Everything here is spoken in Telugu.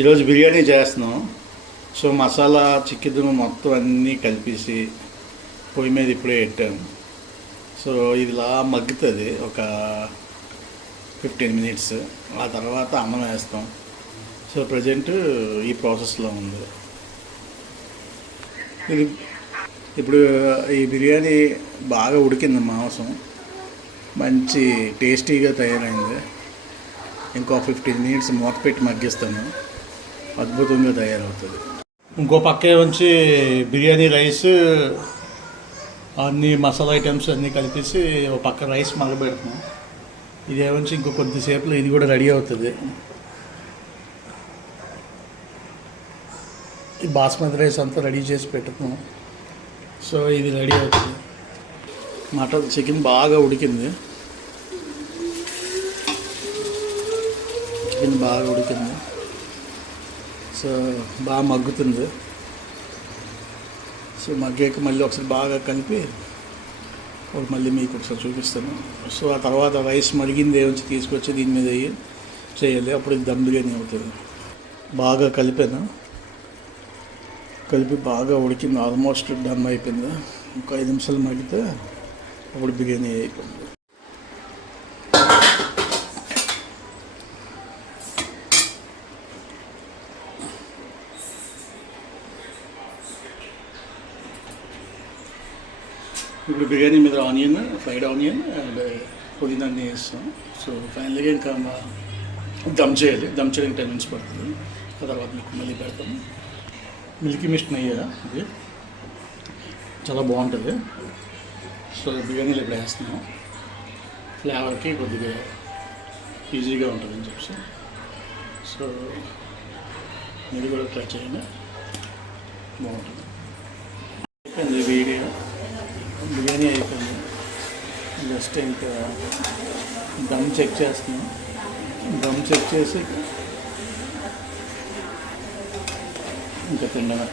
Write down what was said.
ఈరోజు బిర్యానీ చేస్తున్నాం. సో మసాలా చికెన్ మొత్తం అన్నీ కలిపేసి పొయ్యి మీద ఇప్పుడే పెట్టాను. సో ఇది ఇలా మగ్గుతుంది ఒక 15 మినిట్స్. ఆ తర్వాత అన్నం వేస్తాం. సో ప్రజెంట్ ఈ ప్రాసెస్లో ఉంది. ఇది ఇప్పుడు ఈ బిర్యానీ బాగా ఉడికింది, మాంసం మంచి టేస్టీగా తయారైంది. ఇంకో 15 మినిట్స్ మూత పెట్టి మగ్గిస్తాను, అద్భుతంగా తయారవుతుంది. ఇంకో పక్కే ఉంచి బిర్యానీ రైస్ అన్ని మసాలా ఐటమ్స్ అన్నీ కలిపేసి ఒక పక్క రైస్ మగ్గబెడుతున్నాం. ఇదేమంచి ఇంకో కొద్దిసేపులో ఇది కూడా రెడీ అవుతుంది. ఈ బాస్మతి రైస్ అంతా రెడీ చేసి పెట్టుకున్నాం. సో ఇది రెడీ అవుతుంది. మటన్ చికెన్ బాగా ఉడికింది. చికెన్ బాగా ఉడికింది. సో బాగా మగ్గుతుంది. సో మగ్గాక మళ్ళీ ఒకసారి బాగా కలిపి మళ్ళీ మీకు ఒకసారి చూపిస్తాను. సో ఆ తర్వాత రైస్ మరిగింది ఏమొచ్చి తీసుకొచ్చి దీని మీద చేయాలి. అప్పుడు ఇది దమ్ బిర్యానీ అవుతుంది. బాగా కలిపాను, కలిపి బాగా ఉడికింది. ఆల్మోస్ట్ డమ్ అయిపోయింది. ఇంకో 5 నిమిషాలు మగ్గితే అప్పుడు బిర్యానీ అయిపోయింది. ఇప్పుడు బిర్యానీ మీద ఆనియన్, ఫ్రైడ్ ఆనియన్ అండ్ పుదీనాన్ని వేస్తాం. సో ఫైనల్గా ఇంకా దమ్ చేయాలి. దమ్ చేయడానికి 10 మినిట్స్ పడుతుంది. ఆ తర్వాత మీకు మళ్ళీ పెడతాము. మిల్కీ మిస్ట్ నెయ్యి ఇది చాలా బాగుంటుంది. సో బిర్యానీలో ఇప్పుడు వేస్తున్నాం. ఫ్లేవర్కి కొద్దిగా ఈజీగా ఉంటుందని చెప్పి. సో మీరు కూడా ట్రై చేయండి, బాగుంటుంది. బిర్యానీ అయిపోయింది. జస్ట్ ఇంకా దమ్ చెక్ చేస్తున్నాం. దమ్ చెక్ చేసి ఇంకా తిండమే.